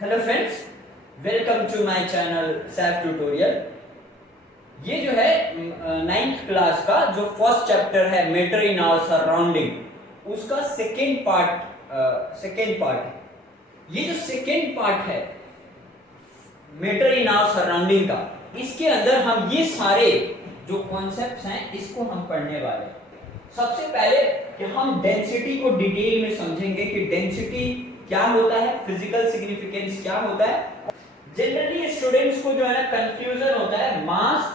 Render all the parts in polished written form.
Hello friends, welcome to my channel Saif tutorial. ये जो है 9th क्लास का जो फर्स्ट चैप्टर है मैटर इन आवर सराउंडिंग, उसका सेकेंड पार्ट है। ये जो सेकेंड पार्ट है मैटर इन आवर सराउंडिंग का, इसके अंदर हम ये सारे जो कॉन्सेप्ट्स हैं इसको हम पढ़ने वाले हैं। सबसे पहले कि हम डेंसिटी को डिटेल में समझेंगे कि डेंसिटी क्या होता है, फिजिकल सिग्निफिकेंस क्या होता है। जनरली स्टूडेंट्स को जो है ना कंफ्यूजन होता है मास,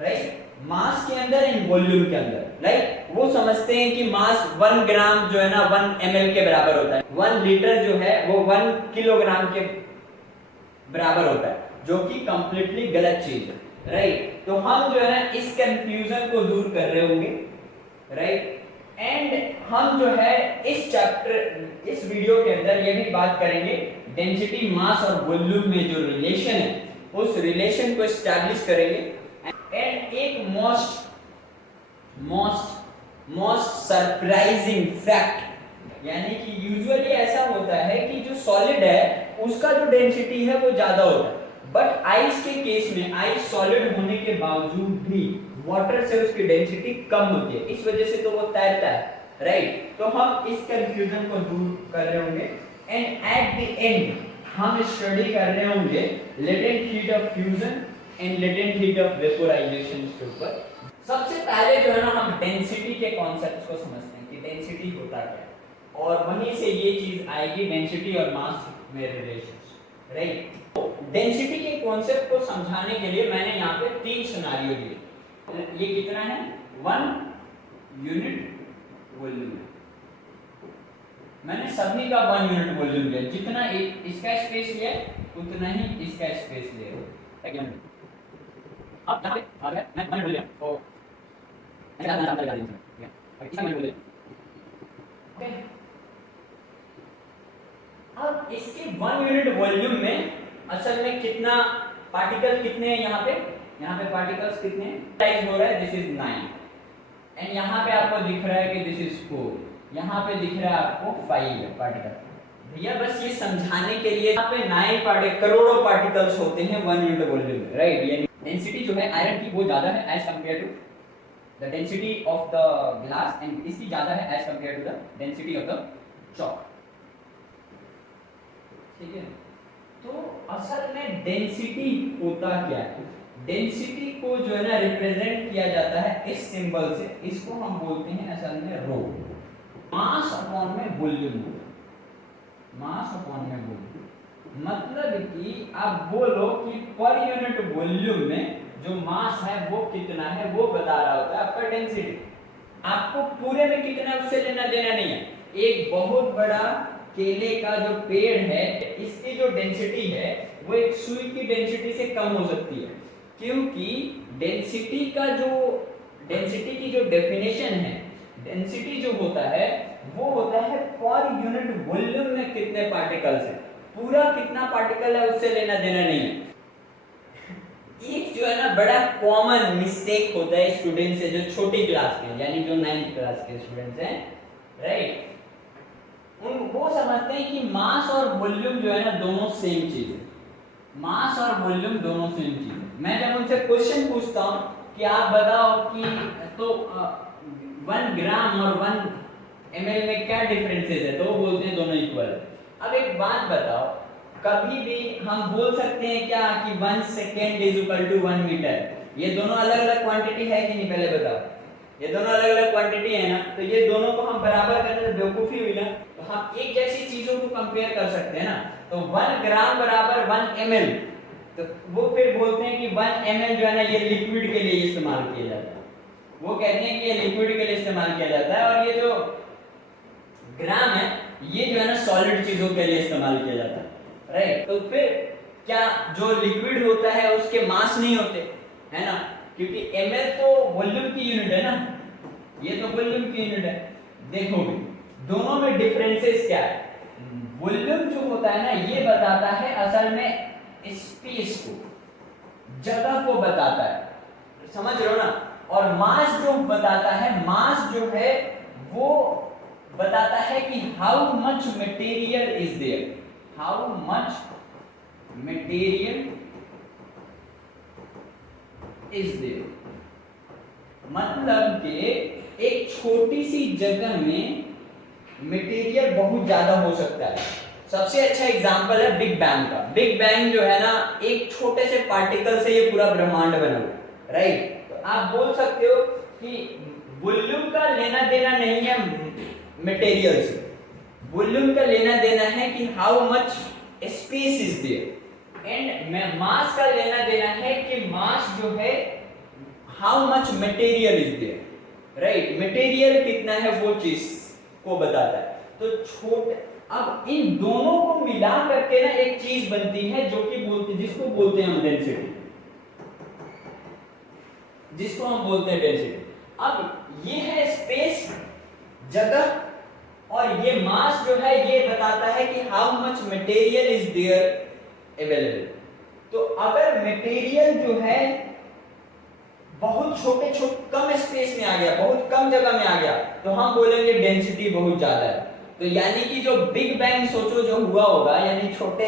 राइट, मास के अंदर एंड वॉल्यूम के अंदर। राइट, वो समझते हैं कि मास 1 ग्राम जो है ना 1 ml के बराबर होता है, 1 लीटर जो है वो 1 किलोग्राम के बराबर होता है, जो कि कंप्लीटली गलत चीज है। राइट, तो हम जो है ना इस कंफ्यूजन को दूर कर रहे होंगे। राइट, एंड हम जो है इस चैप्टर, इस वीडियो के अंदर ये भी बात करेंगे डेंसिटी, मास और वॉल्यूम में जो रिलेशन है उस रिलेशन को एस्टैब्लिश करेंगे। एंड एक मोस्ट सरप्राइजिंग फैक्ट, यानी कि यूजुअली ऐसा होता है कि जो सॉलिड है उसका जो डेंसिटी है वो ज्यादा होता है, बट आइस के केस में आइस सॉलिड होने के बावजूद भी वाटर से उसकी डेंसिटी कम होती है, इस वजह से तो वो तैरता है। राइट, तो हम इस कंफ्यूजन को दूर कर रहे होंगे। एंड एट द एंड हम स्टडी कर रहे होंगे latent heat of fusion and latent heat of vaporisation के ऊपर। सबसे पहले जो है ना हम डेंसिटी के कॉन्सेप्ट्स को समझते हैं कि डेंसिटी होता क्या है, और वहीं से ये चीज आएगी डेंसिटी और मास में रिलेशन। राइट, डेंसिटी के कॉन्सेप्ट को समझाने के लिए मैंने यहाँ पे 3 सिनेरियो दिए। ये कितना है, 1 यूनिट वॉल्यूम। मैंने सभी का 1 यूनिट वॉल्यूम लिया, जितना इसका स्पेस लिया उतना ही इसका स्पेस लिया। अब यहाँ पे आ गया मैं 1 यूनिट लिया तो ऐसा ना लगा देंगे, ठीक है, अब इसका 1 यूनिट ओके। अब इसके 1 यूनिट वॉल्यूम में असल में कितना पार्टिकल कितने हैं, यहाँ पे पार्टिकल्स कितने हैं, टाइप हो रहा है, दिस इज 9 एंड यहाँ पे आपको दिख रहा है कि दिस इज 4, यहाँ पे दिख रहा है आपको 5 पार्टिकल। भैया बस ये समझाने के लिए यहाँ पे 9 करोड़ों पार्टिकल्स होते हैं 1 यूनिट वॉल्यूम में। राइट, यानी डेंसिटी जो है आयरन की वो ज्यादा है as compare to the density of the glass, and इसकी ज्यादा है as compare to the density of the chalk. ठीक है, तो असल में डेंसिटी होता क्या है, डेंसिटी को जो है ना रिप्रेजेंट किया जाता है इस सिंबल से, इसको हम बोलते हैं असल में रो, मास अपॉन में वॉल्यूम, मास अपॉन में वॉल्यूम। मतलब कि आप बोलो कि पर यूनिट वॉल्यूम में जो मास है वो कितना है वो बता रहा होता है आपका डेंसिटी। आपको पूरे में कितना उससे लेना देना नहीं है। एक बहुत बड़ा केले का जो पेड़ है इसकी जो डेंसिटी है वो एक सुई की डेंसिटी से कम हो सकती है, क्योंकि डेंसिटी की जो डेफिनेशन है, डेंसिटी जो होता है वो होता है पर यूनिट वॉल्यूम में कितने पार्टिकल्स हैं, पूरा कितना पार्टिकल है उससे लेना देना नहीं है। एक जो है ना बड़ा कॉमन मिस्टेक होता है स्टूडेंट से जो छोटी क्लास के, यानी जो 9th क्लास के स्टूडेंट्स हैं, राइट, वो समझते हैं कि मास और वॉल्यूम जो है ना दोनों सेम चीज है, मास और वॉल्यूम दोनों सेम चीज है। मैं जब उनसे क्वेश्चन पूछता हूँ कि आप बताओ कि तो 1 ग्राम और 1 ml में क्या डिफरेंसेस है, तो वो बोलते हैं दोनों इक्वल है। अब एक बात बताओ, कभी भी हम बोल सकते हैं क्या कि 1 second is equal to 1 meter? ये दोनों अलग अलग क्वांटिटी है कि नहीं, पहले बताओ। ये दोनों अलग अलग क्वांटिटी है ना, तो ये दोनों को हम बराबर करने से बेवकूफी हुई ना। तो हम एक जैसी चीजों को कंपेयर कर सकते हैं ना, तो 1 ग्राम बराबर 1 ml, तो वो फिर बोलते हैं कि 1 ml जो है ना ये लिक्विड के लिए इस्तेमाल किया जाता है, वो कहते हैं कि ये लिक्विड के लिए इस्तेमाल किया जाता है, और ये जो ग्राम है ये जो है ना सॉलिड चीजों के लिए इस्तेमाल किया जाता है। राइट, तो फिर क्या जो लिक्विड होता है उसके मास नहीं होते, है ना, क्योंकि ml तो वॉल्यूम की यूनिट है ना, ये तो वॉल्यूम की यूनिट है। देखो भी दोनों में डिफरेंसेस क्या है, वॉल्यूम जो होता है ना ये बताता है असल में स्पेस को, जगह को बताता है, समझ रहे हो ना, और मास जो बताता है, मास जो है वो बताता है कि how much material is there, how much material is there, मतलब कि एक छोटी सी जगह में मटेरियल बहुत ज्यादा हो सकता है। सबसे अच्छा एग्जांपल है बिग बैंग का। बिग बैंग जो है ना, एक छोटे से पार्टिकल से ये पूरा ब्रह्मांड बना हुआ, राइट। तो आप बोल सकते हो कि वॉल्यूम का लेना देना नहीं है मटेरियल से, वॉल्यूम का लेना देना है कि how much space is there, and mass का लेना देना है कि मास जो है how much material is there, right. Material कितना है वो चीज को बताता है। तो छोटे, अब इन दोनों को मिला करके ना एक चीज बनती है जो कि जिसको बोलते हैं हम डेंसिटी, जिसको हम बोलते हैं डेंसिटी। अब ये है स्पेस, जगह, और ये मास जो है ये बताता है कि how much material is there available. तो अगर मटेरियल जो है बहुत छोटे कम स्पेस में आ गया, बहुत कम जगह में आ गया, तो हम बोलेंगे डेंसिटी बहुत ज्यादा है। तो यानी कि जो बिग बैंग सोचो जो हुआ होगा, यानी छोटे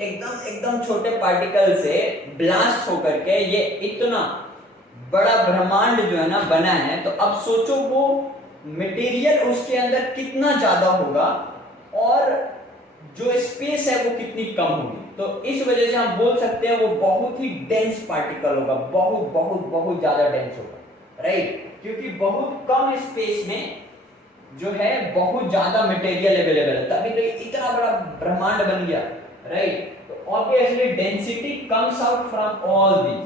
एकदम छोटे पार्टिकल से ब्लास्ट होकर के ये इतना बड़ा ब्रह्मांड जो है ना बना है। तो अब सोचो वो मटेरियल उसके अंदर कितना ज्यादा होगा और जो स्पेस है वो कितनी कम होगी। तो इस वजह से हम बोल सकते हैं वो बहुत ही डेंस पार्टिकल होगा, बहुत बहुत बहुत ज्यादा डेंस होगा, राइट। क्योंकि बहुत कम स्पेस में जो है बहुत ज्यादा मटेरियल अवेलेबल है, तभी तो इतना बड़ा ब्रह्मांड बन गया, राइट। तो obviously density comes out from all these,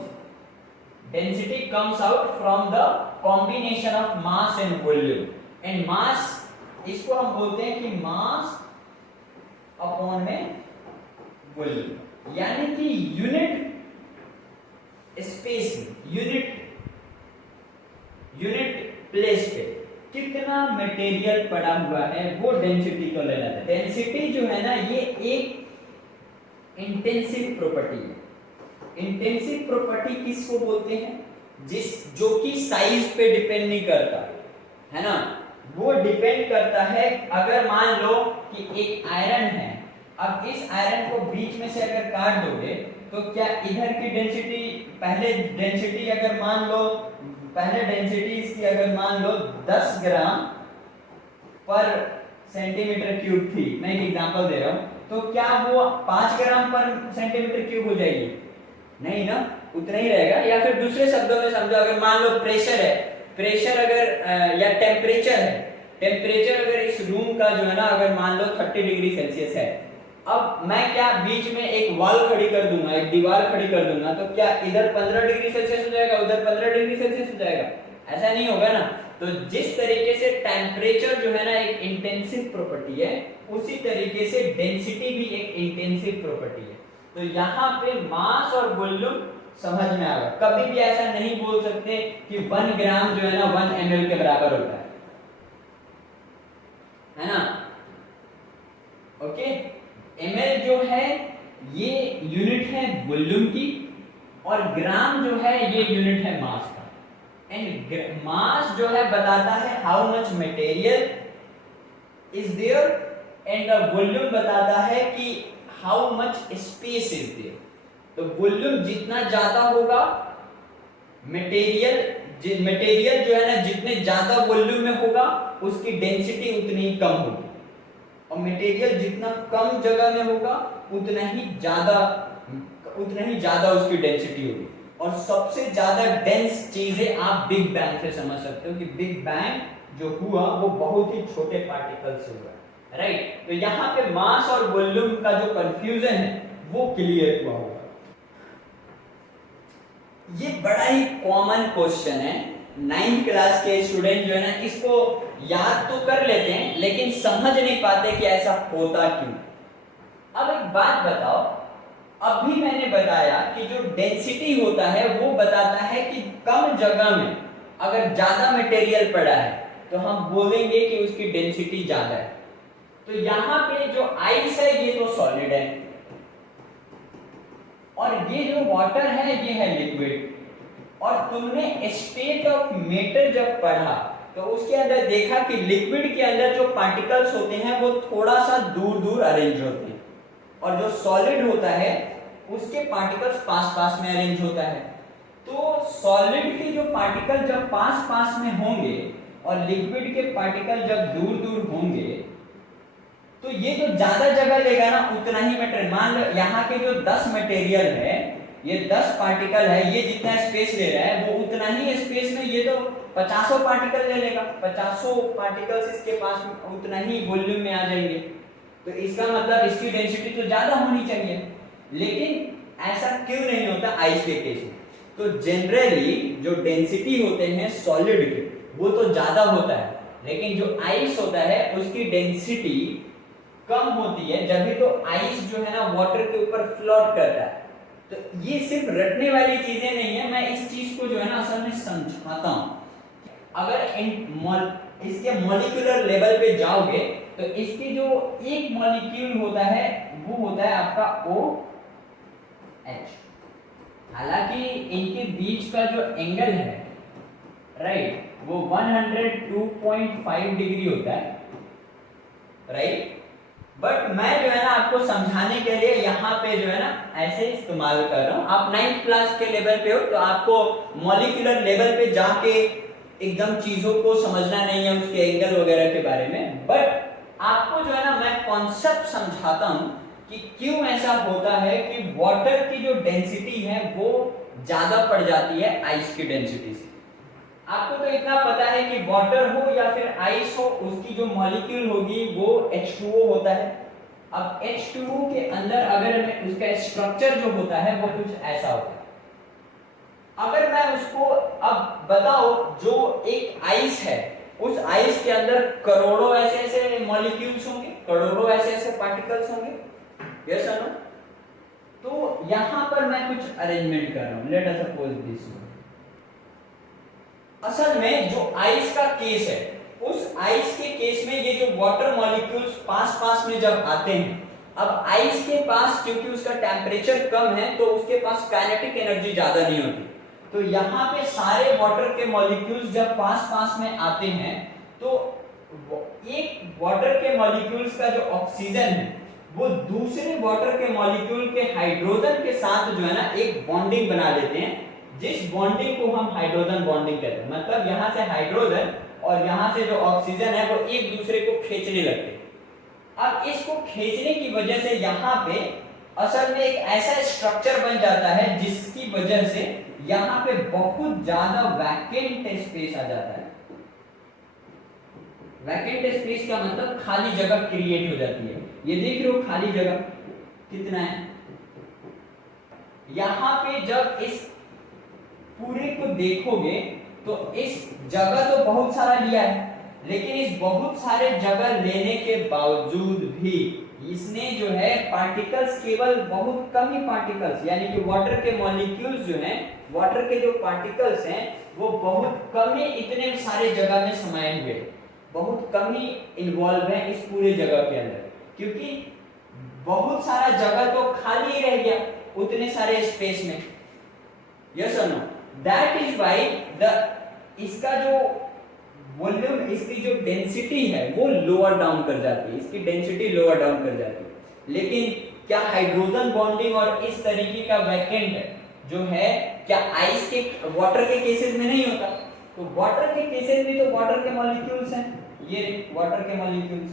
density comes out from the combination of mass and volume. And mass, इसको हम बोलते हैं कि मास अपॉन में वॉल्यूम, यानी कि यूनिट स्पेस में, यूनिट प्लेस पे कितना मटेरियल पड़ा हुआ है वो डेंसिटी को लेना है। डेंसिटी जो है ना ये एक इंटेंसिव प्रॉपर्टी है। इंटेंसिव प्रॉपर्टी किसको बोलते हैं? जो कि साइज पे डिपेंड नहीं करता है ना, वो डिपेंड करता है। अगर मान लो कि एक आयरन है, अब इस आयरन को बीच में से अगर काट दोगे तो क्या इधर की डेंसिटी, पहले डेंसिटी अगर मान लो, पहले डेंसिटी इसकी अगर मान लो 10 ग्राम पर सेंटीमीटर क्यूब थी, मैं एक एग्जांपल दे रहा हूं, तो क्या वो 5 ग्राम पर सेंटीमीटर क्यूब हो जाएगी? नहीं ना, उतना ही रहेगा। या फिर दूसरे शब्दों में समझो, अगर मान लो प्रेशर है, प्रेशर अगर या टेम्परेचर है, टेम्परेचर अगर इस रूम का जो है ना अगर मान लो 30 डिग्री सेल्सियस है, अब मैं क्या बीच में एक वॉल खड़ी कर दूंगा, एक दीवार खड़ी कर दूंगा, तो क्या इधर 15 डिग्री सेल्सियस हो जाएगा, उधर 15 डिग्री सेल्सियस हो जाएगा? ऐसा नहीं होगा ना। तो जिस तरीके से टेम्परेचर जो है ना एक इंटेंसिव प्रॉपर्टी है, उसी तरीके से डेंसिटी भी एक इंटेंसिव प्रॉपर्टी है। तो यहाँ पे मास और वॉल्यूम समझ में आ गया। कभी भी ऐसा नहीं बोल सकते कि 1 ग्राम जो है ना 1 ml के बराबर होता है ना। ओके, ml जो है ये यूनिट है वॉल्यूम की, और ग्राम जो है ये यूनिट है मास का। एंड मास जो है बताता है how much material is there, and the volume बताता है कि how much space is there. तो वॉल्यूम जितना ज्यादा होगा, मटेरियल जो है ना जितने ज्यादा वॉल्यूम में होगा उसकी डेंसिटी उतनी ही कम होगी, और मटेरियल जितना कम जगह में होगा उतना ही ज्यादा उसकी डेंसिटी होगी। और सबसे ज्यादा डेंस चीजें आप बिग बैंग से समझ सकते हो कि बिग बैंग जो हुआ वो बहुत ही छोटे पार्टिकल से हुआ, राइट। तो यहाँ पे मास और वॉल्यूम का जो कंफ्यूजन है वो क्लियर हुआ होगा। ये बड़ा ही कॉमन क्वेश्चन है, 9th क्लास के स्टूडेंट जो है ना इसको याद तो कर लेते हैं लेकिन समझ नहीं पाते कि ऐसा होता क्यों। अब एक बात बताओ, अभी मैंने बताया कि जो डेंसिटी होता है वो बताता है कि कम जगह में अगर ज्यादा मटेरियल पड़ा है तो हम बोलेंगे कि उसकी डेंसिटी ज्यादा है। तो यहाँ पे जो आइस है ये तो सॉलिड है, और ये जो वाटर है ये है लिक्विड। और तुमने स्टेट ऑफ मैटर जब पढ़ा तो उसके अंदर देखा कि लिक्विड के अंदर जो पार्टिकल्स होते हैं वो थोड़ा सा दूर दूर अरेंज होते हैं, और जो सॉलिड होता है उसके पार्टिकल्स पास पास में अरेंज होता है। तो सॉलिड के जो पार्टिकल जब पास पास में होंगे और लिक्विड के पार्टिकल जब दूर दूर होंगे, तो ये जो ज्यादा जगह लेगा ना उतना ही मटेरियल, मान लो यहाँ के जो 10 मटेरियल है, ये 10 पार्टिकल है, ये जितना स्पेस ले रहा है वो उतना ही स्पेस में ये तो 50 पार्टिकल ले लेगा, 50 पार्टिकल्स इसके पास उतना ही वॉल्यूम में आ जाएंगे। तो इसका मतलब इसकी डेंसिटी तो ज्यादा होनी चाहिए, लेकिन ऐसा क्यों नहीं होता आइस के केस में? तो जनरली जो डेंसिटी होते हैं सॉलिड के वो तो ज्यादा होता है, लेकिन जो आइस होता है उसकी डेंसिटी कम होती है, जब भी तो आइस जो है ना वाटर के ऊपर फ्लोट करता है। तो ये सिर्फ रटने वाली चीजें नहीं है, मैं इस चीज को जो है ना असल में समझाता हूं। अगर इसके मॉलिक्यूलर लेवल पे जाओगे तो इसकी जो एक मॉलिक्यूल होता है वो होता है आपका OH। हालांकि इनके बीच का जो एंगल है राइट वो 102.5 डिग्री होता है राइट, बट मैं जो है ना आपको समझाने के लिए यहाँ पे जो है ना ऐसे इस्तेमाल कर रहा हूँ। आप 9th क्लास के लेवल पे हो तो आपको मॉलिक्यूलर लेवल पे जाके एकदम चीजों को समझना नहीं है उसके एंगल वगैरह के बारे में, बट आपको जो है ना मैं कॉन्सेप्ट समझाता हूँ कि क्यों ऐसा होता है कि वाटर की जो डेंसिटी है वो ज्यादा पड़ जाती है आइस की डेंसिटी से। आपको तो इतना पता है कि वाटर हो या फिर आइस हो उसकी जो मॉलिक्यूल होगी वो H2O होता है। अब H2O के अंदर अगर उसका स्ट्रक्चर जो होता है वो कुछ ऐसा होता है। अगर मैं उसको अब बताओ जो एक आइस है उस आइस के अंदर करोड़ों ऐसे ऐसे मॉलिक्यूल्स होंगे, करोड़ों ऐसे ऐसे पार्टिकल्स होंगे, यस और नो? तो यहां पर मैं कुछ अरेंजमेंट कर रहा हूं, लेट अस सपोज दिस। असल में जो आइस का केस है उस आइस के केस में ये जो वाटर मॉलिक्यूल्स पास पास में जब आते हैं, अब आइस के पास क्योंकि उसका टेम्परेचर कम है तो उसके पास काइनेटिक एनर्जी ज्यादा नहीं होती, तो यहाँ पे सारे वाटर के मॉलिक्यूल्स जब पास पास में आते हैं तो एक वाटर के मॉलिक्यूल्स का जो ऑक्सीजन है वो दूसरे वाटर के मॉलिक्यूल के हाइड्रोजन के साथ जो है ना एक बॉन्डिंग बना लेते हैं, जिस बॉन्डिंग को हम हाइड्रोजन बॉन्डिंग कहते हैं। मतलब यहाँ से हाइड्रोजन और यहाँ से जो ऑक्सीजन है वो एक दूसरे को खींचने लगते हैं। अब इसको खींचने की वजह से यहाँ पे असल में एक ऐसा स्ट्रक्चर बन जाता है जिसकी वजह से यहाँ पे बहुत ज्यादा वैकेंट स्पेस आ जाता है। वैकेंट स्पेस का मतलब खाली जगह क्रिएट हो जाती है। ये देख रहे हो खाली जगह कितना है। यहाँ पे जब इस पूरे को देखोगे तो इस जगह तो बहुत सारा लिया है, लेकिन इस बहुत सारे जगह लेने के बावजूद भी इसने जो है पार्टिकल्स केवल बहुत कम ही पार्टिकल्स, यानी कि वाटर के मॉलिक्यूल्स जो हैं, वाटर के जो पार्टिकल्स हैं वो बहुत कम ही इतने सारे जगह में समाये हुए, बहुत कम ही इन्वॉल्व है इस पूरे जगह के अंदर, क्योंकि बहुत सारा जगह तो खाली ही रह गया उतने सारे स्पेस में। यस और नो? दैट इज व्हाई इसका जो वॉल्यूम, इसकी जो डेंसिटी है वो लोअर डाउन कर जाती है, इसकी डेंसिटी लोअर डाउन कर जाती है। लेकिन क्या हाइड्रोजन बॉन्डिंग और इस तरीके का वैकेंट जो है क्या आइस के वाटर के केसेस में नहीं होता? तो वाटर के केसेस में तो वाटर के मॉलिक्यूल्स हैं, ये वाटर के मॉलिक्यूल्स,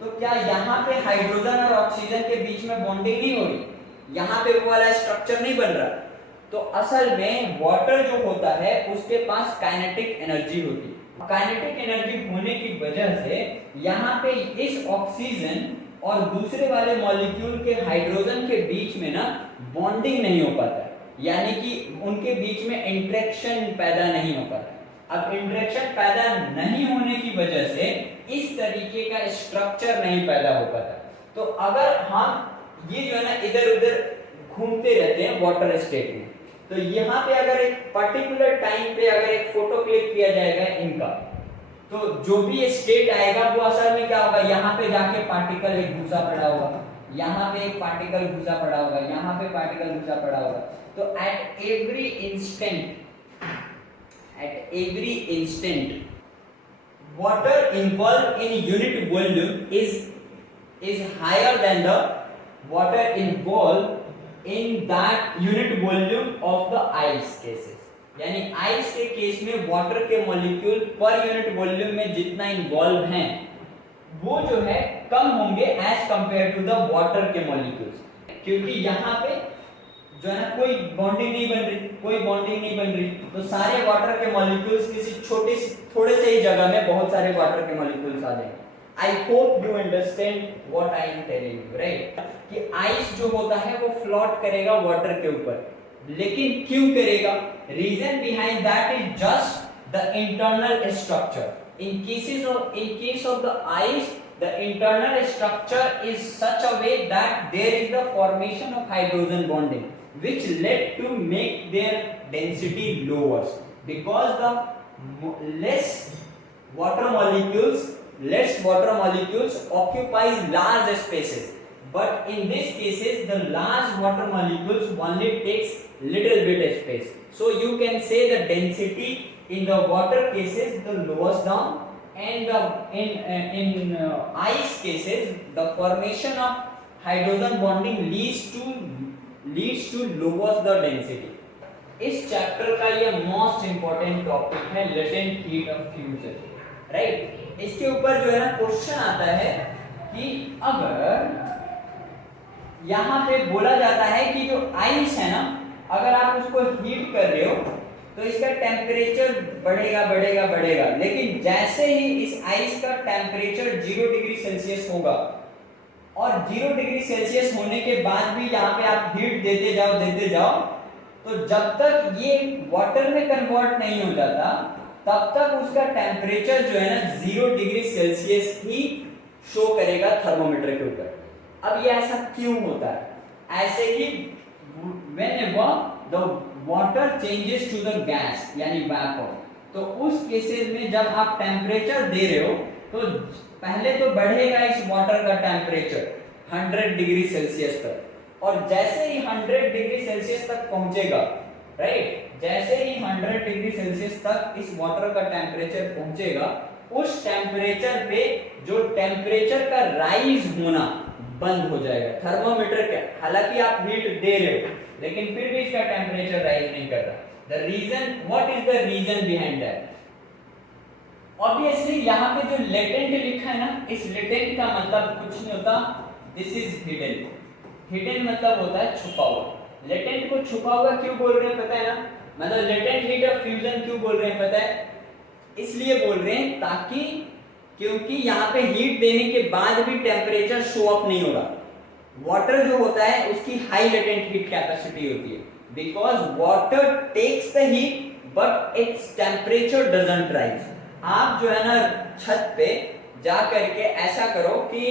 तो क्या यहाँ पे हाइड्रोजन और ऑक्सीजन के बीच में बॉन्डिंग नहीं हो रही? यहाँ पे वो वाला स्ट्रक्चर नहीं बन रहा? तो असल में वाटर जो होता है उसके पास काइनेटिक एनर्जी होती है। काइनेटिक एनर्जी होने की वजह से यहाँ पे इस ऑक्सीजन और दूसरे वाले मॉलिक्यूल के हाइड्रोजन के बीच में ना बॉन्डिंग नहीं हो पाता, यानी कि उनके बीच में इंटरेक्शन पैदा नहीं हो पाता। अब इंटरेक्शन पैदा नहीं होने की वजह से इस तरीके का स्ट्रक्चर नहीं पैदा हो पाता। तो अगर हम ये जो है ना इधर उधर घूमते रहते हैं वाटर स्टेट में, तो यहाँ पे अगर एक पर्टिकुलर टाइम पे अगर एक फोटो क्लिक किया जाएगा इनका, तो जो भी स्टेट आएगा वो असल में क्या होगा, यहाँ पे जाके पार्टिकल एक घुसा पड़ा होगा, यहाँ पे एक पार्टिकल घुसा पड़ा होगा, यहाँ पे पार्टिकल घुसा पड़ा होगा। तो at every instant water involved in unit volume is higher than the water involved in that unit volume of the ice cases, यानी आइस के केस में वाटर के मॉलिक्यूल पर यूनिट वॉल्यूम में जितना इन्वॉल्व हैं वो जो है कम होंगे as compare to the water के मॉलिक्यूल्स, क्योंकि यहाँ पे जो है ना कोई बॉन्डिंग नहीं बन रही, तो सारे वाटर के मॉलिक्यूल्स किसी थोड़े से ही जगह में बहुत सारे वाटर के मॉलिक्यूल्स आ जाएंगे। I hope you understand what I am telling you, right, कि आइस जो होता है वो फ्लोट करेगा वाटर के ऊपर, लेकिन क्यों करेगा? Reason behind that is just the internal structure. in case of the ice, the internal structure is such a way that there is the formation of hydrogen bonding, which led to make their density lower, because the less water molecules occupies large spaces, but in this cases the large water molecules only takes little bit space, so you can say the density in the water cases the lowest down, and in ice cases the formation of hydrogen bonding leads to lowers the density। इस chapter का ये most important topic है latent heat of fusion, right. इसके ऊपर जो है ना question आता है कि अगर यहाँ पे बोला जाता है कि जो आइस है ना, अगर आप उसको हीट कर रहे हो तो इसका टेम्परेचर बढ़ेगा, लेकिन जैसे ही इस आइस का टेम्परेचर 0 डिग्री सेल्सियस होगा, और 0 डिग्री सेल्सियस होने के बाद भी यहाँ पे आप हीट देते जाओ, तो जब तक ये वाटर में कन्वर्ट नहीं हो जाता तब तक उसका टेम्परेचर जो है ना 0 डिग्री सेल्सियस ही शो करेगा थर्मोमीटर के ऊपर। अब ये ऐसा क्यों होता है? ऐसे ही whenever the water changes to the gas यानी vapor, तो उस केसेस में जब आप टेम्परेचर दे रहे हो तो पहले तो बढ़ेगा इस वाटर का टेम्परेचर 100 डिग्री सेल्सियस तक, और जैसे ही 100 डिग्री सेल्सियस तक पहुंचेगा, राइट, जैसे ही 100 डिग्री सेल्सियस तक इस वाटर का टेम्परेचर पहुंचेगा, उस टेम्परेचर पे जो टेम्परेचर का राइज होना बंद हो जाएगा थर्मोमीटर के। हालांकि आप हीट दे रहे हो लेकिन फिर भी इसका टेम्परेचर राइज नहीं कर रहा। The reason, what is the reason behind that? Obviously यहाँ पे जो लेटेंट लिखा है ना, इस लेटेंट का मतलब कुछ नहीं होता, दिस इज हिडन। हिडन मतलब होता है छुपा हुआ। लेटेंट को छुपा हुआ क्यों बोल रहे हैं पता है ना? मतलब लेटेंट हीट ऑफ फ्यूजन क्यों बोल रहे हैं पता है? इसलिए बोल रहे हैं ताकि, क्योंकि यहाँ पे हीट देने के बाद भी टेम्परेचर शो अप नहीं होगा। वाटर जो होता है उसकी हाई लेटेंट हीट कैपेसिटी होती है, because water takes the heat but its temperature doesn't rise. आप जो है ना छत पे जा करके ऐसा करो कि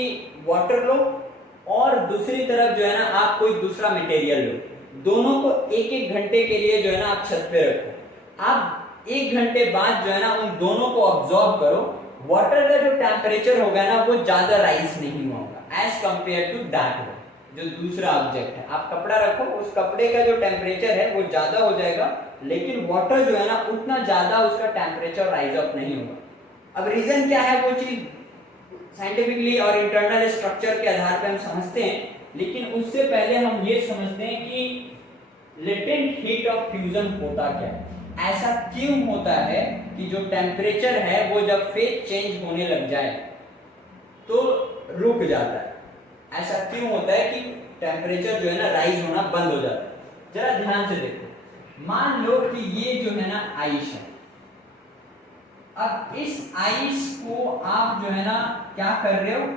वाटर लो और दूसरी तरफ जो है ना आप कोई दूसरा मटेरियल लो, दोनों को एक एक घंटे के लिए जो है ना आप छत पे रखो। आप एक घंटे बाद जो है ना उन दोनों को ऑब्जॉर्व करो, वाटर का जो टेम्परेचर होगा ना वो ज्यादा राइज नहीं हुआ होगा एज कंपेयर टू दैट जो दूसरा ऑब्जेक्ट है। आप कपड़ा रखो, उस कपड़े का जो टेम्परेचर है वो ज्यादा हो जाएगा, लेकिन वाटर जो है ना उतना ज्यादा उसका टेम्परेचर राइज अप नहीं होगा। अब रीजन क्या है वो चीज साइंटिफिकली और इंटरनल स्ट्रक्चर के आधार पे हम समझते हैं, लेकिन उससे पहले हम ये समझते हैं कि लेटेंट हीट ऑफ फ्यूजन होता क्या है। ऐसा क्यों होता है कि जो टेम्परेचर है वो जब फेज चेंज होने लग जाए तो रुक जाता है? ऐसा क्यों होता है कि टेम्परेचर जो है ना राइज होना बंद हो जाता है? जरा ध्यान से देखो, मान लो कि ये जो है ना आइस है। अब इस आइस को आप जो है ना क्या कर रहे हो?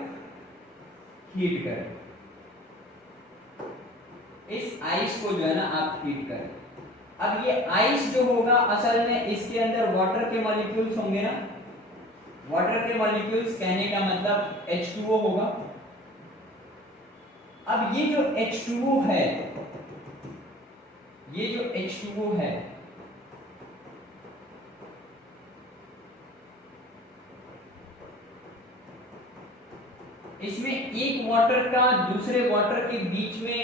हीट कर रहे हो। इस आइस को जो है ना आप हीट कर रहे हो। अब ये आइस जो होगा असल में इसके अंदर वाटर के मॉलिक्यूल्स होंगे ना। वाटर के मॉलिक्यूल्स कहने का मतलब H2O होगा। अब ये जो H2O है, ये जो H2O है, इसमें एक वाटर का दूसरे वाटर के बीच में,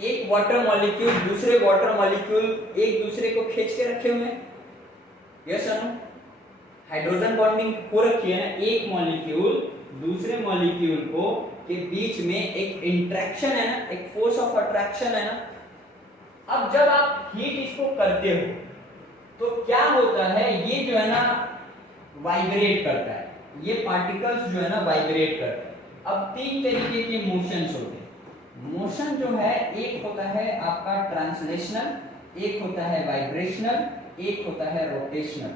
एक वाटर मॉलिक्यूल दूसरे वाटर मॉलिक्यूल एक दूसरे को खींच के रखे हुए हैं। यस और नो? हाइड्रोजन बॉन्डिंग हो रखी है ना। एक मॉलिक्यूल दूसरे मॉलिक्यूल को के बीच में एक इंटरेक्शन है ना, एक फोर्स ऑफ अट्रैक्शन है ना। अब जब आप हीट इसको करते हो तो क्या होता है, ये जो है ना वाइब्रेट करता है, ये पार्टिकल्स जो है ना वाइब्रेट करता है। अब तीन तरीके के मोशंस होते हैं। मोशन जो है एक होता है आपका ट्रांसलेशनल, एक होता है वाइब्रेशनल, एक होता है रोटेशनल।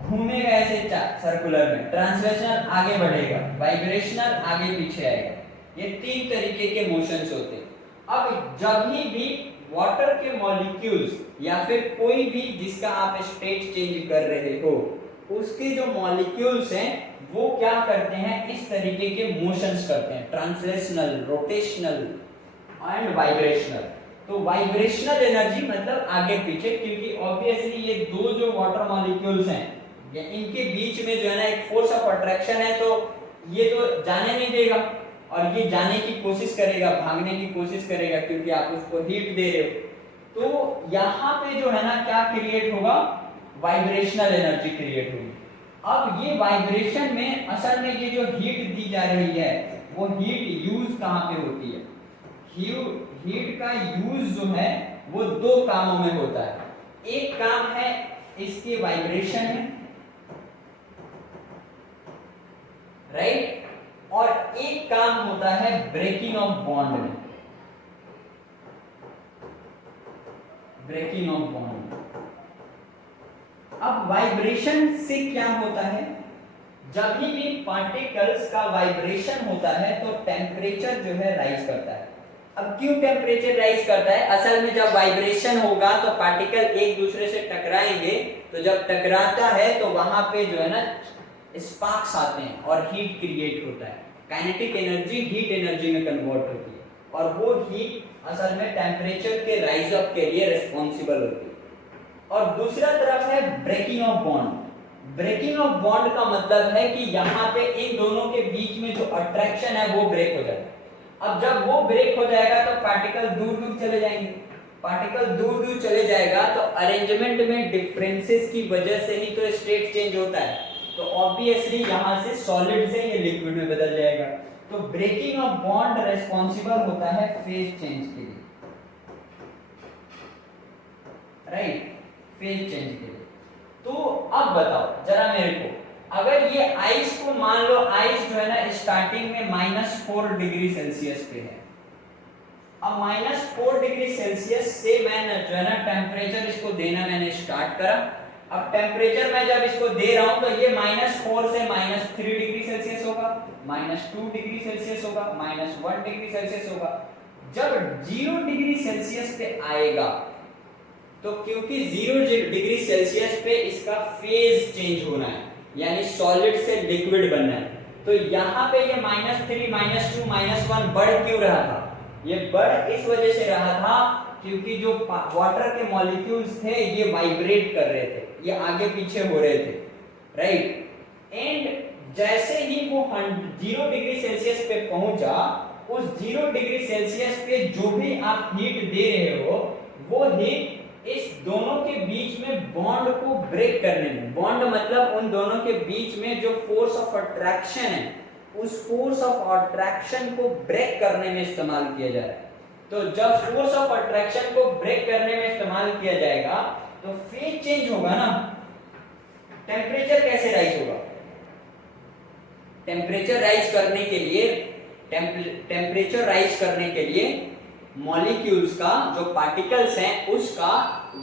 घूमेगा ऐसे सर्कुलर में, ट्रांसलेशनल आगे बढ़ेगा, वाइब्रेशनल आगे पीछे आएगा। ये तीन तरीके के मोशंस होते हैं। अब जब भी वाटर के मॉलिक्यूल्स या फिर कोई भी जिसका आप स्टेट चेंज कर रहे हो, उसके जो मॉलिक्यूल्स हैं वो क्या करते हैं, इस तरीके के मोशंस करते हैं, ट्रांसलेशनल, रोटेशनल एंड वाइब्रेशनल। तो वाइब्रेशनल एनर्जी मतलब आगे पीछे, क्योंकि ऑब्वियसली ये दो जो वाटर मॉलिक्यूल्स हैं इनके बीच में जो है ना एक फोर्स ऑफ अट्रैक्शन है, तो ये तो जाने नहीं देगा और ये जाने की कोशिश करेगा, भागने की कोशिश करेगा, क्योंकि आप उसको हीट दे रहे हो। तो यहाँ पे जो है ना क्या क्रिएट होगा, वाइब्रेशनल एनर्जी क्रिएट होगी। अब ये वाइब्रेशन में असल में ये जो हीट दी जा रही है वो हीट यूज कहाँ पे होती है? हीट का यूज जो है वो दो कामों में होता है। एक काम है इसके वाइब्रेशन में, राइट, और एक काम होता है ब्रेकिंग ऑफ बॉन्ड में, ब्रेकिंग ऑफ बॉन्ड। अब वाइब्रेशन से क्या होता है, जब भी पार्टिकल्स का वाइब्रेशन होता है तो टेम्परेचर जो है राइज करता है। अब क्यों टेम्परेचर राइज करता है? असल में जब वाइब्रेशन होगा तो पार्टिकल एक दूसरे से टकराएंगे, तो जब टकराता है तो वहां पे जो है ना स्पार्क्स आते हैं और हीट क्रिएट होता है। काइनेटिक एनर्जी हीट एनर्जी में कन्वर्ट होती है और वो हीट असल में टेम्परेचर के राइज अप के लिए रिस्पॉन्सिबल होती है। और दूसरा तरफ है breaking of bond. Breaking of bond का मतलब है कि यहाँ पे इन दोनों के बीच में जो अट्रैक्शन है वो ब्रेक हो जाता है। अब जब वो ब्रेक हो जाएगा तो पार्टिकल दूर दूर चले जाएंगे, पार्टिकल दूर दूर चले जाएगा तो अरेंजमेंट में डिफरेंसेस की वजह से ही तो स्टेट चेंज होता है, तो ऑब्वियसली यहाँ से सॉलिड से ये लिक्विड में बदल जाएगा। तो ब्रेकिंग ऑफ बॉन्ड रिस्पॉन्सिबल होता है फेज चेंज के लिए, राइट, फेज चेंज के लिए। तो अब बताओ जरा मेरे को, अगर ये आइस को मान लो, आइस जो है ना स्टार्टिंग में -4 डिग्री सेल्सियस पे है। अब -4 डिग्री सेल्सियस से मैंने जो है ना टेम्परेचर इसको देना मैंने स्टार्ट करा। अब टेम्परेचर मैं जब इसको दे रहा हूं तो ये -4 से -3 डिग्री सेल्सियस होगा, -2 डिग्री सेल्सियस होगा, -1 डिग्री सेल्सियस होगा। जब 0 डिग्री सेल्सियस पे आएगा तो क्योंकि 0 डिग्री सेल्सियस पे इसका फेज चेंज होना है, यानी सॉलिड से लिक्विड बनना है, तो यहाँ पे ये -3, -2, -1 बढ़ क्यों रहा था? ये बढ़ इस वजह से रहा था क्योंकि जो वाटर के मॉलिक्यूल्स थे ये वाइब्रेट कर रहे थे, ये आगे पीछे हो रहे थे, राइट। एंड जैसे ही वो 0 डिग्री सेल्सियस पे पहुंचा, उस 0 डिग्री सेल्सियस पे जो भी आप हीट दे रहे हो वो हीट इस दोनों के बीच में बॉन्ड को ब्रेक करने में, बॉन्ड मतलब उन दोनों के बीच में जो फोर्स ऑफ अट्रैक्शन है, उस फोर्स ऑफ अट्रैक्शन को ब्रेक करने में इस्तेमाल किया जा रहा है। तो जब फोर्स ऑफ अट्रैक्शन को ब्रेक करने में इस्तेमाल किया जाएगा तो फेज चेंज होगा ना। टेम्परेचर कैसे राइज होगा? टेम्परेचर राइज करने के लिए, टेम्परेचर राइज करने के लिए मॉलिक्यूल्स का जो पार्टिकल्स हैं उसका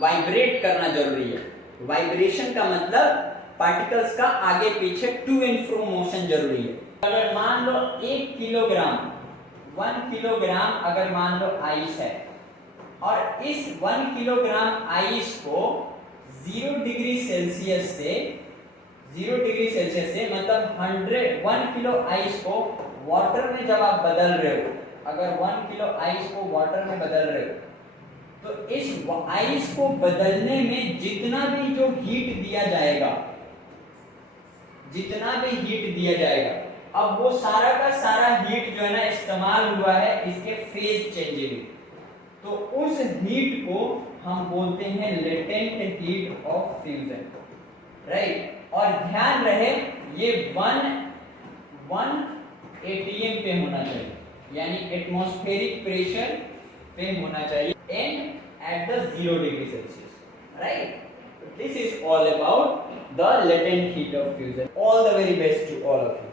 वाइब्रेट करना जरूरी है। वाइब्रेशन का मतलब पार्टिकल्स का आगे पीछे टू एंड फ्रो मोशन जरूरी है। अगर मान लो 1 किलोग्राम 1 किलोग्राम अगर मान लो आइस है और इस 1 किलोग्राम आइस को 0 डिग्री सेल्सियस से 0 डिग्री सेल्सियस से मतलब 1 किलो आइस को वाटर में जब आप बदल रहे हो, अगर 1 किलो आइस को वाटर में बदल रहे हो तो इस आइस को बदलने में जितना भी जो हीट दिया जाएगा, जितना भी हीट दिया जाएगा, अब वो सारा का सारा हीट जो है ना इस्तेमाल हुआ है इसके फेज चेंजिंग, तो उस हीट को हम बोलते हैं latent heat of fusion, right. और ध्यान रहे ये 1 एटीएम पे होना चाहिए, यानी एटमॉस्फेरिक प्रेशर पे होना चाहिए, and at the 0 degree Celsius, right? This is all about the latent heat of fusion. All the very best to all of you.